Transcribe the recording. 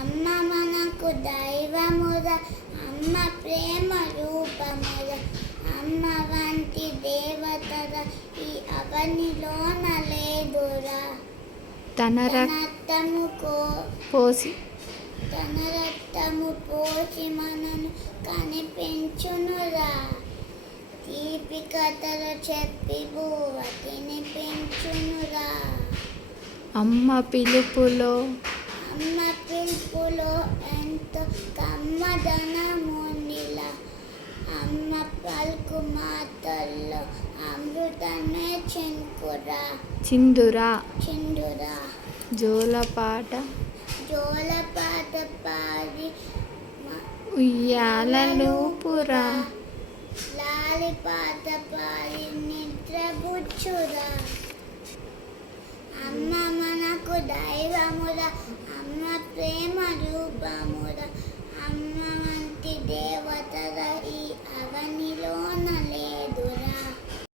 అమ్మ మనకు దైవముద అమ్మ ప్రేమ రూపముద అమ్మ వంటి దేవతద ఈ అవనిలోన లేదురా. తన తన రక్ రక్తము కో పోసి తన రక్తము పోసి మనను కనిపించునురా. తీపి కథలు చెప్పి భూవతిని పెంచునురా. అమ్మ పిలుపులో అమ్మ పిలుపులో ఎంతో కమ్మదనమునిలా అమ్మ పలుకు మాటల్లో అమృతమే చెంకురా. చిందురా. చిండురా జోలపాట. జోలపాట పాడి ఉయ్యాలూపురా లాలి పాట పాడి నిద్రపుచ్చురా అమ్మ మనకు దైవమురా. বামরা